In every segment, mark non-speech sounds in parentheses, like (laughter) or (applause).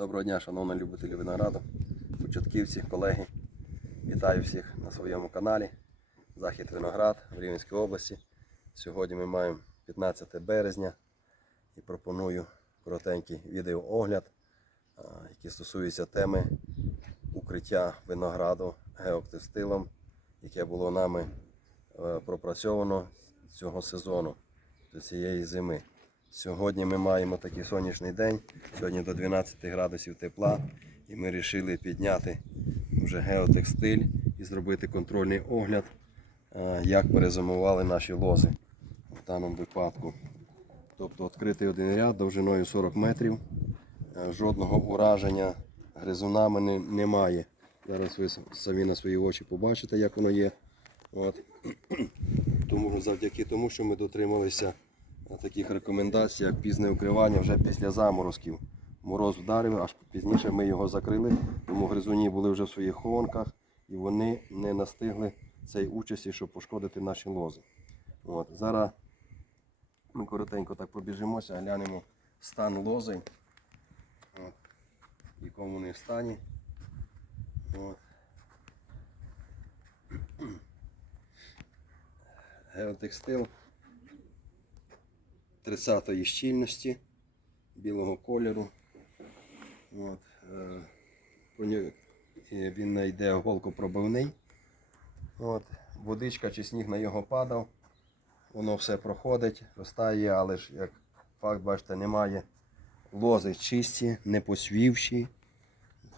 Доброго дня, шановні любителі винограду, початківці, колеги. Вітаю всіх на своєму каналі Захід Виноград в Рівненській області. Сьогодні ми маємо 15 березня і пропоную коротенький відеоогляд, який стосується теми укриття винограду геоктекстилом, яке було нами е, пропрацьовано цього сезону, до цієї зими. Сьогодні ми маємо такий сонячний день, сьогодні до 12 градусів тепла, і ми вирішили підняти вже геотекстиль і зробити контрольний огляд, е, як перезимували наші лози в даному випадку. Тобто відкритий один ряд довжиною 40 метрів, е, жодного ураження гризунами немає. Зараз ви самі на свої очі побачите, як воно є. От. (clears throat) Тому завдяки тому, що ми дотрималися е, таких рекомендацій, як пізне укривання вже після заморозків. Мороз вдарив, аж пізніше ми його закрили, тому гризуні були вже в своїх хованках і вони не настигли цієї участі, щоб пошкодити наші лози. От. Зараз ми коротенько так пробіжимося, глянемо стан лози, от, в якому вони в стані. От. Геотекстил 30-ї щільності білого кольору. От, е, він йде голкопробивний. От, водичка чи сніг на його падав. Воно все проходить, розтає, але ж як факт, бачите, немає лози чисті, не посвівші.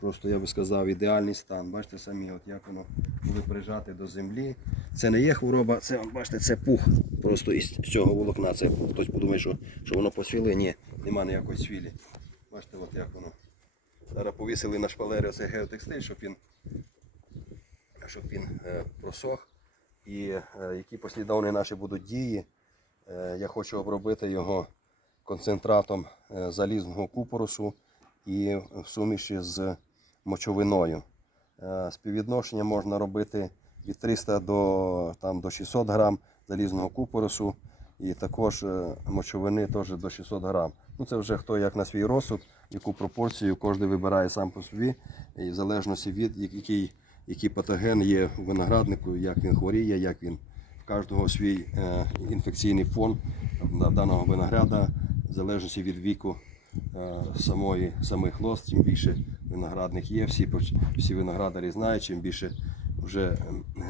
Просто я би сказав ідеальний стан. Бачите самі, от як воно коли прижати до землі. Це не є хвороба, це бачите, це пух просто із цього волокна. Це хтось подумає, що, що воно посвіли. Ні, нема ніякої свілі. Бачите, от як воно. Зараз повісили на шпалері оцей геотекстиль, щоб він, щоб він е, просох. І е, які послідовні наші будуть дії. Е, я хочу обробити його концентратом е, залізного купоросу і в суміші з мочовиною. Е, Співвідношення можна робити від 300 до, там, до 600 грам залізного купоросу і також е, мочовини теж до 600 грам. Ну, це вже хто як на свій розсуд, яку пропорцію кожен вибирає сам по собі, і в залежності від який, який патоген є у винограднику, як він хворіє, як він в кожного свій е, інфекційний фон даного винограда, в залежності від віку самої, самих лоз, тим більше виноградних є. Всі, всі виноградарі знають, чим більше вже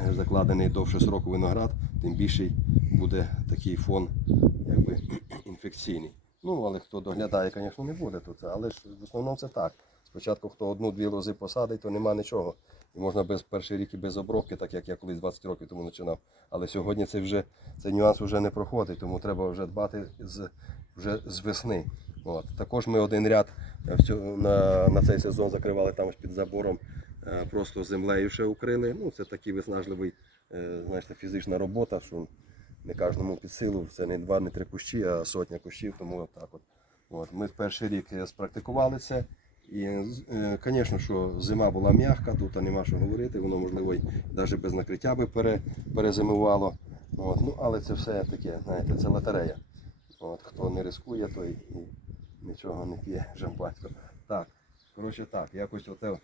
е, закладений довше сроку виноград, тим більший буде такий фон якби, (clears throat) інфекційний. Ну, але хто доглядає, звісно, не буде тут. Але ж в основному це так. Спочатку, хто одну-дві лози посадить, то нема нічого. І можна без перший рік і без обробки, так як я колись 20 років тому починав. Але сьогодні це вже цей нюанс вже не проходить, тому треба вже дбати з, вже з весни. От. Також ми один ряд на, на цей сезон закривали там під забором, е, просто землею ще укрили. Ну, це такий виснажливий, е, знаєте, фізична робота, що не кожному під силу. Це не два, не три кущі, а сотня кущів, тому отак от. От. Ми перший рік е, спрактикували це. І, звісно, що зима була м'яка, тут нема що говорити, воно можливо навіть без накриття би пере, перезимувало. От. Ну, але це все таке, знаєте, це лотерея. От. Хто не рискує, той нічого не п'є шампанського. Так, коротше так, якось оте,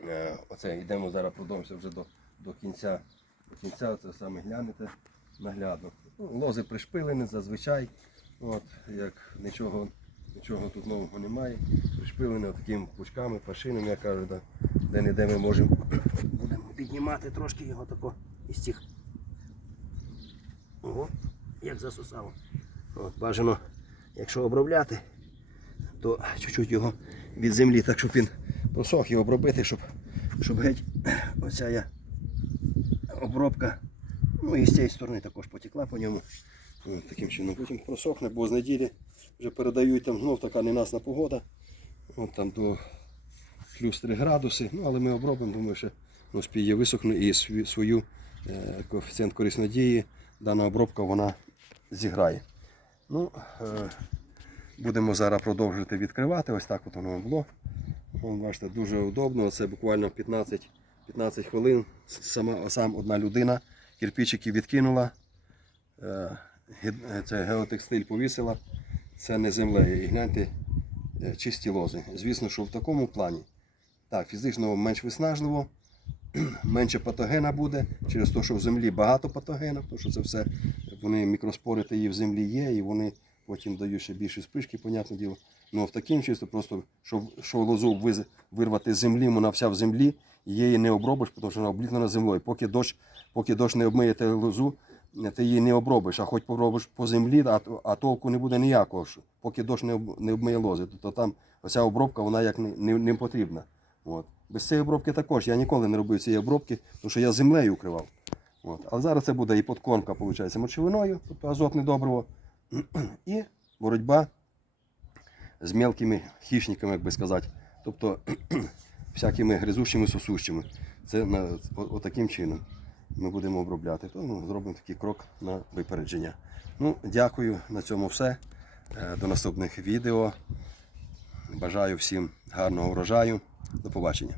е, оце йдемо зараз, продовжуємося вже до, до кінця. До кінця це саме глянете наглядно. Ну, лози пришпилені зазвичай. От, як нічого, нічого тут нового немає. Пришпилені такими пучками, пашинами, я кажу, да, де-не-де ми можемо (coughs) будемо піднімати трошки його тако із цих. Ого, як засосало. От, бажано, якщо обробляти, то чуть-чуть його від землі, так щоб він просох і обробити, щоб, щоб геть оця обробка. Ну і з цієї сторони також потекла по ньому. От, таким чином. Потім просохне, бо з неділі вже передають там знов така ненасна погода. От там до плюс 3 градуси. Ну, але ми обробимо, думаю, що ну, успіє висохне і свою е, коефіцієнт кориснодії дана обробка вона зіграє. Ну, е, будемо зараз продовжувати відкривати. Ось так от воно було. Бачите, дуже удобно. Це буквально 15, 15 хвилин. Сама, сам одна людина кирпичики відкинула. Е, Це геотекстиль повісила. Це не землею. І гляньте, е, чисті лози. Звісно, що в такому плані так, фізично менш виснажливо, (clears throat) менше патогена буде, через те, що в землі багато патогена, тому що це все вони мікроспори та і в землі є, і вони потім дають ще більше спишки, понятне діло. Ну, в таким чисто, просто щоб, що лозу вирвати з землі, вона вся в землі, її не обробиш, тому що вона обліплена землею. Поки дощ, поки дощ не обмиє те лозу, ти її не обробиш, а хоч поробиш по землі, а, а толку не буде ніякого. Поки дощ не, об, не обмиє лози, то, то там оця обробка вона як не, не, не потрібна. От. Без цієї обробки також. Я ніколи не робив цієї обробки, тому що я землею укривав. От. Але зараз це буде і подкормка, виходить, мочевиною, тобто азотне добриво, (clears throat) і боротьба з мелкими хищниками, як би сказати. Тобто (clears throat) всякими гризущими, сосущими. Це на, о, отаким чином ми будемо обробляти. Тому зробимо такий крок на випередження. Ну, дякую. На цьому все. Е, До наступних відео. Бажаю всім гарного врожаю. До побачення.